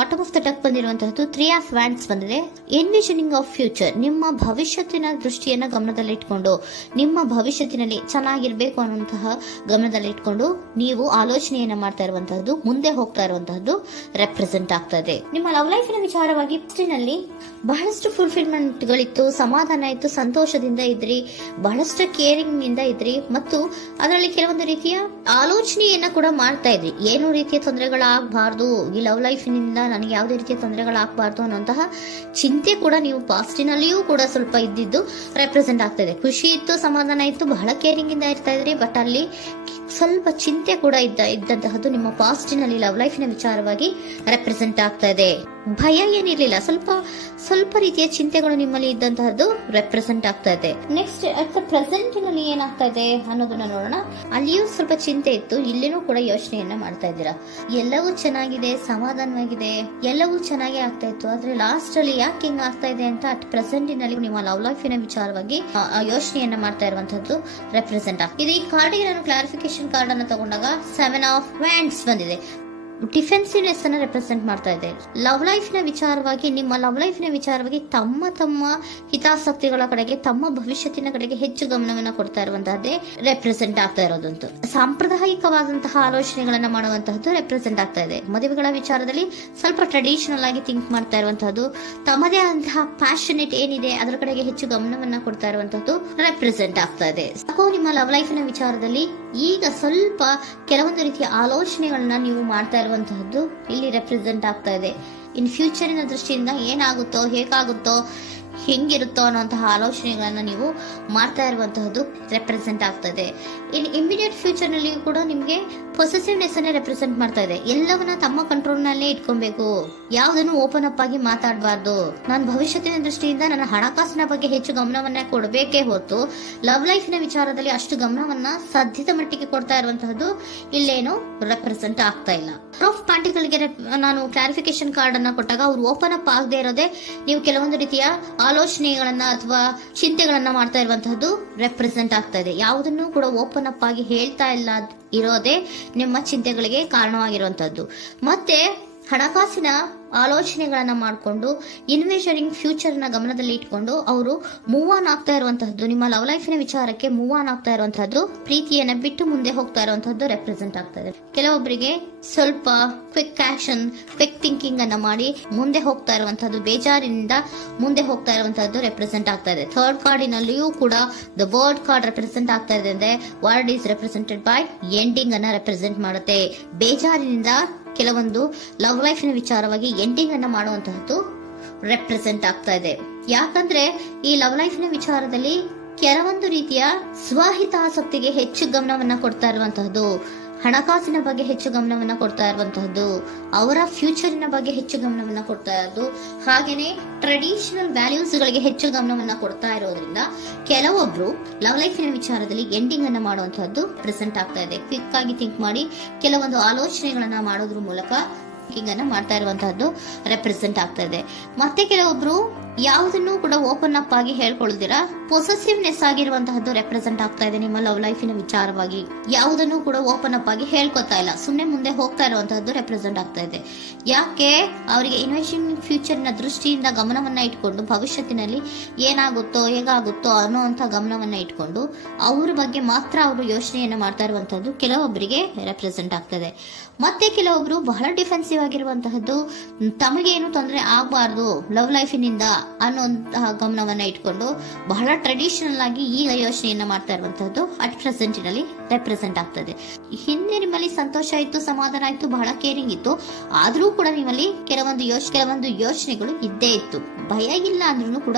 Bottom of the deck ಬಂದಿರುವಂತಹದ್ದು 3 of wands ಬಂದಿದೆ. Envisioning of future, ನಿಮ್ಮ ಭವಿಷ್ಯತ್ತಿನ ದೃಷ್ಟಿಯನ್ನ ಗಮನದಲ್ಲಿಟ್ಕೊಂಡು, ನಿಮ್ಮ ಭವಿಷ್ಯತ್ತಿನಲ್ಲಿ ಚೆನ್ನಾಗಿರ್ಬೇಕು ಅನ್ನುವಂತಹ ಗಮನದಲ್ಲಿಟ್ಕೊಂಡು ನೀವು ಆಲೋಚನೆಯನ್ನ ಮಾಡ್ತಾ ಇರುವಂತಹದ್ದು, ಮುಂದೆ ಹೋಗ್ತಾ ಇರುವಂತಹದ್ದು ರೆಪ್ರೆಸೆಂಟ್ ಆಗ್ತಾ ಇದೆ. ನಿಮ್ಮ ಲವ್ ಲೈಫಿನ ವಿಚಾರವಾಗಿ ನಲ್ಲಿ ಬಹಳಷ್ಟು ಫುಲ್ಫಿಲ್ಮೆಂಟ್ ಗಳಿತ್ತು, ಸಮಾಧಾನ ಇತ್ತು, ಸಂತೋಷದಿಂದ ಇದ್ರಿ, ಬಹಳಷ್ಟು ಕೇರಿಂಗ್ ಇಂದ ಇದ್ರಿ, ಮತ್ತು ಅದರಲ್ಲಿ ಕೆಲವೊಂದು ರೀತಿಯ ಆಲೋಚನೆಯನ್ನ ಕೂಡ ಮಾಡ್ತಾ ಇದ್ರಿ. ಏನು ರೀತಿಯ ತೊಂದರೆಗಳಾಗಬಾರ್ದು, ಈ ಲವ್ ಲೈಫಿನಿಂದ ನನಗೆ ಯಾವುದೇ ರೀತಿಯ ತೊಂದರೆಗಳಾಗಬಾರ್ದು ಅನ್ನುವಂತಹ ಚಿಂತೆ ಕೂಡ ನೀವು ಪಾಸ್ಟಿನಲ್ಲಿಯೂ ಕೂಡ ಸ್ವಲ್ಪ ಇದ್ದಿದ್ದು ರೆಪ್ರೆಸೆಂಟ್ ಆಗ್ತಾ ಇದೆ. ಖುಷಿ ಇತ್ತು, ಸಮಾಧಾನ ಇತ್ತು, ಬಹಳ ಕೇರಿಂಗ್ ಇಂದ ಇರ್ತಾ ಇದ್ರಿ, ಬಟ್ ಅಲ್ಲಿ ಸ್ವಲ್ಪ ಚಿಂತೆ ಕೂಡ ಇದ್ದಂತಹದ್ದು ನಿಮ್ಮ ಪಾಸ್ಟಿನಲ್ಲಿ ಲವ್ ಲೈಫಿನ ವಿಚಾರವಾಗಿ ರೆಪ್ರೆಸೆಂಟ್ ಆಗ್ತಾ ಇದೆ. ಭಯ ಏನಿರ್ಲಿಲ್ಲ, ಸ್ವಲ್ಪ ರೀತಿಯ ಚಿಂತೆಗಳು ನಿಮ್ಮಲ್ಲಿ ಇದ್ದಂತಹದ್ದು ರೆಪ್ರೆಸೆಂಟ್ ಆಗ್ತಾ ಇದೆ. ನೆಕ್ಸ್ಟ್ ಅಟ್ ದ ಪ್ರೆಸೆಂಟ್ ನಲ್ಲಿ ಏನಾಗ್ತಾ ಇದೆ ಅನ್ನೋದನ್ನ ನೋಡೋಣ. ಅಲ್ಲಿಯೂ ಸ್ವಲ್ಪ ಚಿಂತೆ ಇತ್ತು, ಇಲ್ಲಿನೂ ಕೂಡ ಯೋಚನೆಯನ್ನ ಮಾಡ್ತಾ ಇದ್ದೀರಾ. ಎಲ್ಲವೂ ಚೆನ್ನಾಗಿದೆ, ಸಮಾಧಾನವಾಗಿದೆ, ಎಲ್ಲವೂ ಚೆನ್ನಾಗಿ ಆಗ್ತಾ ಇತ್ತು, ಆದ್ರೆ ಲಾಸ್ಟ್ ಅಲ್ಲಿ ಯಾಕೆ ಹಿಂಗ್ ಆಗ್ತಾ ಇದೆ ಅಂತ ಅಟ್ ಪ್ರೆಸೆಂಟ್ ನಲ್ಲಿ ನಿಮ್ಮ ಲವ್ ಲೈಫಿನ ವಿಚಾರವಾಗಿ ಯೋಚನೆಯನ್ನ ಮಾಡ್ತಾ ಇರುವಂತದ್ದು ರೆಪ್ರೆಸೆಂಟ್ ಆಗ್ತದೆ. ಇದು ಈ ಕಾರ್ಡಿಗೆ ನಾನು ಕ್ಲಾರಿಫಿಕೇಶನ್ ಕಾರ್ಡ್ ಅನ್ನು ತಗೊಂಡಾಗ 7 ಆಫ್ ವ್ಯಾಂಡ್ಸ್ ಬಂದಿದೆ. ಡಿಫೆನ್ಸಿವ್ನೆಸ್ ಅನ್ನ ರೆಪ್ರೆಸೆಂಟ್ ಮಾಡ್ತಾ ಇದೆ. ಲವ್ ಲೈಫಿನ ವಿಚಾರವಾಗಿ, ನಿಮ್ಮ ಲವ್ ಲೈಫಿನ ವಿಚಾರವಾಗಿ ತಮ್ಮ ಹಿತಾಸಕ್ತಿಗಳ ಕಡೆಗೆ, ತಮ್ಮ ಭವಿಷ್ಯತ್ತಿನ ಕಡೆಗೆ ಹೆಚ್ಚು ಗಮನವನ್ನ ಕೊಡ್ತಾ ಇರುವಂತಹದ್ದೇ ರೆಪ್ರೆಸೆಂಟ್ ಆಗ್ತಾ ಇರೋದಂತೂ. ಸಾಂಪ್ರದಾಯಿಕವಾದಂತಹ ಆಲೋಚನೆಗಳನ್ನ ಮಾಡುವಂತಹದ್ದು ರೆಪ್ರೆಸೆಂಟ್ ಆಗ್ತಾ ಇದೆ. ಮದುವೆಗಳ ವಿಚಾರದಲ್ಲಿ ಸ್ವಲ್ಪ ಟ್ರೆಡಿಷನಲ್ ಆಗಿ ಥಿಂಕ್ ಮಾಡ್ತಾ ಇರುವಂತಹದ್ದು, ತಮ್ಮದೇ ಆದಂತಹ ಪ್ಯಾಷನೇಟ್ ಏನಿದೆ ಅದರ ಕಡೆಗೆ ಹೆಚ್ಚು ಗಮನವನ್ನ ಕೊಡ್ತಾ ಇರುವಂತಹದ್ದು ರೆಪ್ರೆಸೆಂಟ್ ಆಗ್ತಾ ಇದೆ. ನಿಮ್ಮ ಲವ್ ಲೈಫಿನ ವಿಚಾರದಲ್ಲಿ ಈಗ ಸ್ವಲ್ಪ ಕೆಲವೊಂದು ರೀತಿಯ ಆಲೋಚನೆಗಳನ್ನ ನೀವು ಮಾಡ್ತಾ ಇರುವಂತಹದ್ದು ಇಲ್ಲಿ ರೆಪ್ರೆಸೆಂಟ್ ಆಗ್ತಾ ಇದೆ. ಇನ್ ಫ್ಯೂಚರಿನ ದೃಷ್ಟಿಯಿಂದ ಏನಾಗುತ್ತೋ, ಹೇಗಾಗುತ್ತೋ, ಹೆಂಗಿರುತ್ತೋ ಅನ್ನುವಂತಹ ಆಲೋಚನೆಗಳನ್ನ ನೀವು ಮಾಡ್ತಾ ಇರುವಂತಹದ್ದು ರೆಪ್ರೆಸೆಂಟ್ ಆಗ್ತದೆ. ಇನ್ ಇಮಿಡಿಯೇಟ್ ಫ್ಯೂಚರ್ ನಲ್ಲಿ ಕೂಡ ನಿಮ್ಗೆ ಪೊಸೆಸಿವ್ನೆಸ್ ಅನ್ನ ರೆಪ್ರೆಸೆಂಟ್ ಮಾಡ್ತಾ ಇದೆ. ಎಲ್ಲವನ್ನ ತಮ್ಮ ಕಂಟ್ರೋಲ್ ನಲ್ಲೇ ಇಟ್ಕೊಬೇಕು, ಯಾವುದನ್ನು ಓಪನ್ ಅಪ್ ಆಗಿ ಮಾತಾಡಬಾರ್ದು. ನಾನು ಭವಿಷ್ಯತ್ತಿನ ದೃಷ್ಟಿಯಿಂದ ನನ್ನ ಹಣಕಾಸಿನ ಬಗ್ಗೆ ಹೆಚ್ಚು ಗಮನವನ್ನ ಕೊಡಬೇಕೇ ಹೊತ್ತು ಲವ್ ಲೈಫಿನ ವಿಚಾರದಲ್ಲಿ ಅಷ್ಟು ಗಮನವನ್ನ ಸಾಧ್ಯದ ಮಟ್ಟಿಗೆ ಕೊಡ್ತಾ ಇರುವಂತಹದ್ದು ಇಲ್ಲೇನು ರೆಪ್ರೆಸೆಂಟ್ ಆಗ್ತಾ ಇಲ್ಲ. ಆಫ್ ಪ್ಯಾಂಟಿಗಳಿಗೆ ನಾನು ಕ್ಲಾರಿಫಿಕೇಶನ್ ಕಾರ್ಡ್ ಅನ್ನ ಕೊಟ್ಟಾಗ ಅವ್ರು ಓಪನ್ ಅಪ್ ಆಗದೆ ಇರೋದೇ ನೀವು ಕೆಲವೊಂದು ರೀತಿಯ ಆಲೋಚನೆಗಳನ್ನ ಅಥವಾ ಚಿಂತೆಗಳನ್ನ ಮಾಡ್ತಾ ಇರುವಂತಹದ್ದು ರೆಪ್ರೆಸೆಂಟ್ ಆಗ್ತಾ ಇದೆ. ಯಾವುದನ್ನು ಕೂಡ ಓಪನ್ ಅಪ್ ಆಗಿ ಹೇಳ್ತಾ ಇಲ್ಲ ಇರೋದೇ ನಿಮ್ಮ ಚಿಂತೆಗಳಿಗೆ ಕಾರಣವಾಗಿರುವಂತಹದ್ದು. ಮತ್ತೆ ಹಣಕಾಸಿನ ಆಲೋಚನೆಗಳನ್ನ ಮಾಡಿಕೊಂಡು ಇನ್ವೆಸ್ಟರಿಂಗ್ ಫ್ಯೂಚರ್ ನ ಗಮನದಲ್ಲಿ ಇಟ್ಕೊಂಡು ಅವರು ಮೂವ್ ಆನ್ ಆಗ್ತಾ ಇರುವಂತಹದ್ದು, ನಿಮ್ಮ ಲವ್ ಲೈಫಿನ ವಿಚಾರಕ್ಕೆ ಮೂವ್ ಆನ್ ಆಗ್ತಾ ಇರುವಂತಹದ್ದು, ಪ್ರೀತಿಯನ್ನ ಬಿಟ್ಟು ಮುಂದೆ ಹೋಗ್ತಾ ಇರುವಂತಹದ್ದು ರೆಪ್ರೆಸೆಂಟ್ ಆಗ್ತಾ ಇದೆ. ಕೆಲವೊಬ್ಬರಿಗೆ ಸ್ವಲ್ಪ ಕ್ವಿಕ್ ಆಕ್ಷನ್, ಕ್ವಿಕ್ ಥಿಂಕಿಂಗ್ ಅನ್ನ ಮಾಡಿ ಮುಂದೆ ಹೋಗ್ತಾ ಇರುವಂತಹದ್ದು, ಬೇಜಾರಿನಿಂದ ಮುಂದೆ ಹೋಗ್ತಾ ಇರುವಂತಹದ್ದು ರೆಪ್ರೆಸೆಂಟ್ ಆಗ್ತಾ ಇದೆ. ಥರ್ಡ್ ಕಾರ್ಡಿನಲ್ಲಿಯೂ ಕೂಡ ದ ವರ್ಡ್ ಕಾರ್ಡ್ ರೆಪ್ರೆಸೆಂಟ್ ಆಗ್ತಾ ಇದೆ. ಅಂದ್ರೆ word is represented by ending ಅನ್ನ ರೆಪ್ರೆಸೆಂಟ್ ಮಾಡುತ್ತೆ. ಬೇಜಾರಿನಿಂದ ಕೆಲವೊಂದು ಲವ್ ಲೈಫಿನ ವಿಚಾರವಾಗಿ ಎಂಡಿಂಗ್ ಅನ್ನ ಮಾಡುವಂತಹದ್ದು ರೆಪ್ರೆಸೆಂಟ್ ಆಗ್ತಾ ಇದೆ. ಯಾಕಂದ್ರೆ ಈ ಲವ್ ಲೈಫಿನ ವಿಚಾರದಲ್ಲಿ ಕೆಲವೊಂದು ರೀತಿಯ ಸ್ವಹಿತಾಸಕ್ತಿಗೆ ಹೆಚ್ಚು ಗಮನವನ್ನ ಕೊಡ್ತಾ ಇರುವಂತಹದ್ದು, ಹಣಕಾಸಿನ ಬಗ್ಗೆ ಹೆಚ್ಚು ಗಮನವನ್ನ ಕೊಡ್ತಾ ಇರುವಂತಹದ್ದು, ಅವರ ಫ್ಯೂಚರಿನ ಬಗ್ಗೆ ಹೆಚ್ಚು ಗಮನವನ್ನ ಕೊಡ್ತಾ ಇರೋದು, ಹಾಗೇನೆ ಟ್ರೆಡಿಷನಲ್ ವ್ಯಾಲ್ಯೂಸ್ ಗಳಿಗೆ ಹೆಚ್ಚು ಗಮನವನ್ನ ಕೊಡ್ತಾ ಇರೋದ್ರಿಂದ ಕೆಲವೊಬ್ರು ಲವ್ ಲೈಫಿನ ವಿಚಾರದಲ್ಲಿ ಎಂಡಿಂಗ್ ಅನ್ನ ಮಾಡುವಂತಹದ್ದು ಪ್ರೆಸೆಂಟ್ ಆಗ್ತಾ ಇದೆ. ಕ್ವಿಕ್ ಆಗಿ ಥಿಂಕ್ ಮಾಡಿ ಕೆಲವೊಂದು ಆಲೋಚನೆಗಳನ್ನ ಮಾಡೋದ್ರ ಮೂಲಕ ಅನ್ನ ಮಾಡ್ತಾ ಇರುವಂತಹದ್ದು ರೆಪ್ರೆಸೆಂಟ್ ಆಗ್ತಾ ಇದೆ. ಮತ್ತೆ ಕೆಲವೊಬ್ರು ಯಾವುದನ್ನು ಕೂಡ ಓಪನ್ ಅಪ್ ಆಗಿ ಹೇಳ್ಕೊಳ್ದಿರಾ ಪೊಸೆಸಿವ್ನೆಸ್ ಆಗಿರುವಂತಹದ್ದು ರೆಪ್ರೆಸೆಂಟ್ ಆಗ್ತಾ ಇದೆ. ನಿಮ್ಮ ಲವ್ ಲೈಫಿನ ವಿಚಾರವಾಗಿ ಯಾವುದನ್ನು ಕೂಡ ಓಪನ್ ಅಪ್ ಆಗಿ ಹೇಳ್ಕೊತಾ ಇಲ್ಲ, ಸುಮ್ಮನೆ ಮುಂದೆ ಹೋಗ್ತಾ ಇರುವಂತಹದ್ದು ರೆಪ್ರೆಸೆಂಟ್ ಆಗ್ತಾ ಇದೆ. ಯಾಕೆ ಅವರಿಗೆ ಇನ್ವೆಸ್ಟಿಂಗ್ ಫ್ಯೂಚರ್ ನ ದೃಷ್ಟಿಯಿಂದ ಗಮನವನ್ನ ಇಟ್ಕೊಂಡು ಭವಿಷ್ಯತ್ತಿನಲ್ಲಿ ಏನಾಗುತ್ತೋ, ಹೇಗಾಗುತ್ತೋ ಅನ್ನೋಂತ ಗಮನವನ್ನ ಇಟ್ಕೊಂಡು ಅವ್ರ ಬಗ್ಗೆ ಮಾತ್ರ ಅವರು ಯೋಚನೆಯನ್ನ ಮಾಡ್ತಾ ಇರುವಂತಹದ್ದು ಕೆಲವೊಬ್ಬರಿಗೆ ರೆಪ್ರೆಸೆಂಟ್ ಆಗ್ತದೆ. ಮತ್ತೆ ಕೆಲವೊಬ್ರು ಬಹಳ ಡಿಫೆನ್ಸಿವ್ ಆಗಿರುವಂತಹದ್ದು, ತಮಗೇನು ತೊಂದರೆ ಆಗಬಾರ್ದು ಲವ್ ಲೈಫಿನಿಂದ ಅನ್ನುವಂತಹ ಗಮನವನ್ನ ಇಟ್ಕೊಂಡು ಬಹಳ ಟ್ರೆಡಿಷನಲ್ ಆಗಿ ಈಗ ಯೋಚನೆಯನ್ನ ಮಾಡ್ತಾ ಇರುವಂತಹದ್ದು ಅಟ್ ಪ್ರೆಸೆಂಟ್ ನಲ್ಲಿ ರೆಪ್ರೆಸೆಂಟ್ ಆಗ್ತದೆ. ಹಿಂದೆ ನಿಮ್ಮಲ್ಲಿ ಸಂತೋಷ ಇತ್ತು, ಸಮಾಧಾನ ಇತ್ತು, ಬಹಳ ಕೇರಿಂಗ್ ಇತ್ತು, ಆದ್ರೂ ಕೂಡ ನಿಮ್ಮಲ್ಲಿ ಕೆಲವೊಂದು ಯೋಚನೆಗಳು ಇದ್ದೇ ಇತ್ತು. ಭಯ ಇಲ್ಲ ಅಂದ್ರೂ ಕೂಡ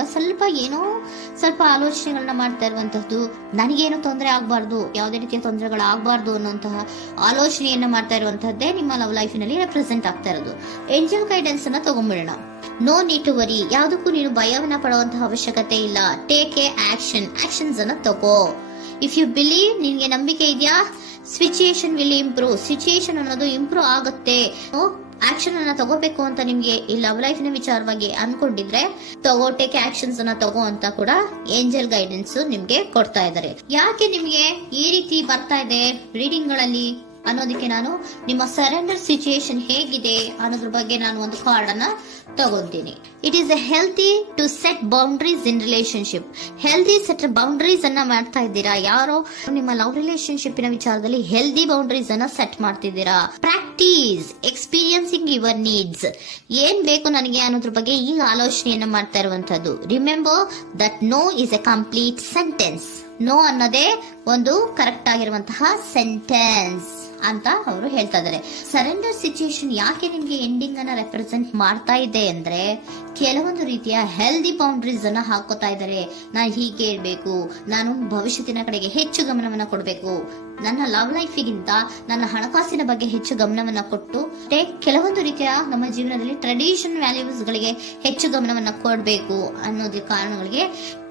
ಸ್ವಲ್ಪ ಆಲೋಚನೆಗಳನ್ನ ಮಾಡ್ತಾ ಇರುವಂತಹದ್ದು, ನನಗೇನು ತೊಂದರೆ ಆಗಬಾರ್ದು, ಯಾವುದೇ ರೀತಿಯ ತೊಂದರೆಗಳು ಆಗಬಾರ್ದು ಅನ್ನುವಂತಹ ಆಲೋಚನೆಯನ್ನ ಮಾಡ್ತಾ ಇರುವಂತಹದ್ದೇ ನಿಮ್ಮ ಲವ್ ಲೈಫಿನಲ್ಲಿ ರೆಪ್ರೆಸೆಂಟ್ ಆಗ್ತಾ ಇರೋದು. ಏಂಜಲ್ ಗೈಡೆನ್ಸ್ ಅನ್ನ ತಗೊಂಡ್ಬಿಡೋಣ. ನೋ ನೀಡ್ ಟು ವರಿ, ಯಾವುದಕ್ಕೂ ನೀನು ಭಯವನ್ನ ಪಡುವಂತಹ ಅವಶ್ಯಕತೆ ಇಲ್ಲ. ಟೇಕ್ ಎ ಆಕ್ಷನ್ಸ್ ಅನ್ನ ತಗೋ. ಇಫ್ ಯು ಬಿಲೀವ್, ನಿನ್ಗೆ ನಂಬಿಕೆ ಇದೆಯಾ, ಸಿಚುಯೇಷನ್ ವಿಲ್ ಇಂಪ್ರೂವ್, ಸಿಚುಯೇಷನ್ ಅನ್ನೋದು ಇಂಪ್ರೂವ್ ಆಗುತ್ತೆ. ಆಕ್ಷನ್ ಅನ್ನ ತಗೋಬೇಕು ಅಂತ ನಿಮ್ಗೆ ಈ ಲವ್ ಲೈಫಿನ ವಿಚಾರವಾಗಿ ಅನ್ಕೊಂಡಿದ್ರೆ ಟೇಕ್ ಆಕ್ಷನ್ಸ್ ಅನ್ನ ತಗೋ ಅಂತ ಕೂಡ ಏಂಜಲ್ ಗೈಡೆನ್ಸ್ ನಿಮ್ಗೆ ಕೊಡ್ತಾ ಇದ್ದಾರೆ. ಯಾಕೆ ನಿಮ್ಗೆ ಈ ರೀತಿ ಬರ್ತಾ ಇದೆ ರೀಡಿಂಗ್ ಗಳಲ್ಲಿ ಅನ್ನೋದಕ್ಕೆ ನಾನು ನಿಮ್ಮ ಸರೆಂಡರ್ ಸಿಚುಯೇಷನ್ ಹೇಗಿದೆ ಅನ್ನೋದ್ರ ಬಗ್ಗೆ ನಾನು ಒಂದು ಕಾರ್ಡ್ ಅನ್ನ ತಗೊಂತೀನಿ. It is a healthy to set boundaries in relationship. Healthy set boundaries ಅನ್ನ ಮಾಡ್ತಾ ಇದ್ದೀರಾ? ಯಾರೋ ನಿಮ್ಮ ಲವ್ ರಿಲೇಶನ್ಶಿಪ್ ನ ವಿಚಾರದಲ್ಲಿ ಹೆಲ್ದಿ ಬೌಂಡ್ರೀಸ್ ಅನ್ನ ಸೆಟ್ ಮಾಡ್ತಿದ್ದೀರಾ? Practice experiencing your needs. ಏನ್ ಬೇಕು ನನಗೆ ಅನ್ನೋದ್ರ ಬಗ್ಗೆ ಈಗ ಆಲೋಚನೆಯನ್ನ ಮಾಡ್ತಾ ಇರುವಂತದ್ದು. Remember that no is a complete sentence. No ಅನ್ನೋದೇ ಒಂದು ಕರೆಕ್ಟ್ ಆಗಿರುವಂತಹ ಸೆಂಟೆನ್ಸ್ ಅಂತ ಅವರು ಹೇಳ್ತಾ ಇದ್ದಾರೆ. ಸರೆಂಡರ್ ಸಿಚುಯೇಷನ್ ಯಾಕೆ ನಿಮ್ಗೆ ಎಂಡಿಂಗ್ ಅನ್ನ ರೆಪ್ರೆಸೆಂಟ್ ಮಾಡ್ತಾ ಇದೆ ಅಂದ್ರೆ, ಕೆಲವೊಂದು ರೀತಿಯ ಹೆಲ್ದಿ ಬೌಂಡ್ರೀಸ್ ಅನ್ನ ಹಾಕೋತಾ ಇದ್ದಾರೆ. ನಾನು ಹೀಗೆ ಇರ್ಬೇಕು, ನಾನು ಭವಿಷ್ಯತ್ತಿನ ಕಡೆಗೆ ಹೆಚ್ಚು ಗಮನವನ್ನ ಕೊಡಬೇಕು, ನನ್ನ ಲವ್ ಲೈಫಿಗಿಂತ ನನ್ನ ಹಣಕಾಸಿನ ಬಗ್ಗೆ ಹೆಚ್ಚು ಗಮನವನ್ನ ಕೊಟ್ಟು ಕೆಲವೊಂದು ರೀತಿಯ ನಮ್ಮ ಜೀವನದಲ್ಲಿ ಟ್ರೆಡಿಷನ್ ವ್ಯಾಲ್ಯೂಸ್ ಗಳಿಗೆ ಹೆಚ್ಚು ಗಮನವನ್ನ ಕೊಡಬೇಕು ಅನ್ನೋದ್ರ ಕಾರಣಗಳಿಗೆ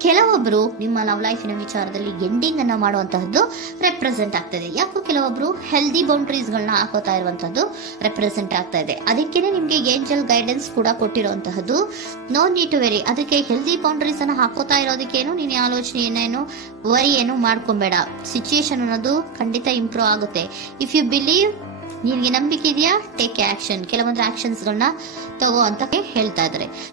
ಕೆಲವೊಬ್ರು ನಿಮ್ಮ ಲವ್ ಲೈಫಿನ ವಿಚಾರದಲ್ಲಿ ಎಂಡಿಂಗ್ ಅನ್ನ ಮಾಡುವಂತಹದ್ದು ರೆಪ್ರೆಸೆಂಟ್ ಆಗ್ತದೆ. ಯಾಕೋ ಕೆಲವೊಬ್ರು ಹೆಲ್ದಿ ಬೌಂಡ್ರೀಸ್ ಗಳನ್ನ ಹಾಕೋತಾ ಇರುವಂತದ್ದು ರೆಪ್ರೆಸೆಂಟ್ ಆಗ್ತಾ ಇದೆ. ಅದಕ್ಕೇನೆ ನಿಮ್ಗೆ ಏಂಜಲ್ ಗೈಡೆನ್ಸ್ ಕೂಡ ಕೊಟ್ಟಿರುವಂತಹದ್ದು. No need to worry. ಅದಕ್ಕೆ ಹೆಲ್ದಿ ಬೌಂಡ್ರೀಸ್ ಅನ್ನ ಹಾಕೋತಾ ಇರೋದಕ್ಕೇನು ನೀನು ಆಲೋಚನೆಯನ್ನೇನು ವರಿ ಏನು ಮಾಡ್ಕೊಂಬೇಡ. ಸಿಚುಯೇಷನ್ ಅನ್ನೋದು ಖಂಡಿತ ಇಂಪ್ರೂವ್ ಆಗುತ್ತೆ. ಇಫ್ ಯು ಬಿಲೀವ್, ನಿನ್ಗೆ ನಂಬಿಕೆ ಇದೆಯಾ, ಟೇಕ್ ಆಕ್ಷನ್. ಕೆಲವೊಂದು ಆಕ್ಷನ್ಸ್ ಗಳನ್ನ ತಗೋ ಅಂತ ಹೇಳ್ತಾ ಇದ್ದಾರೆ.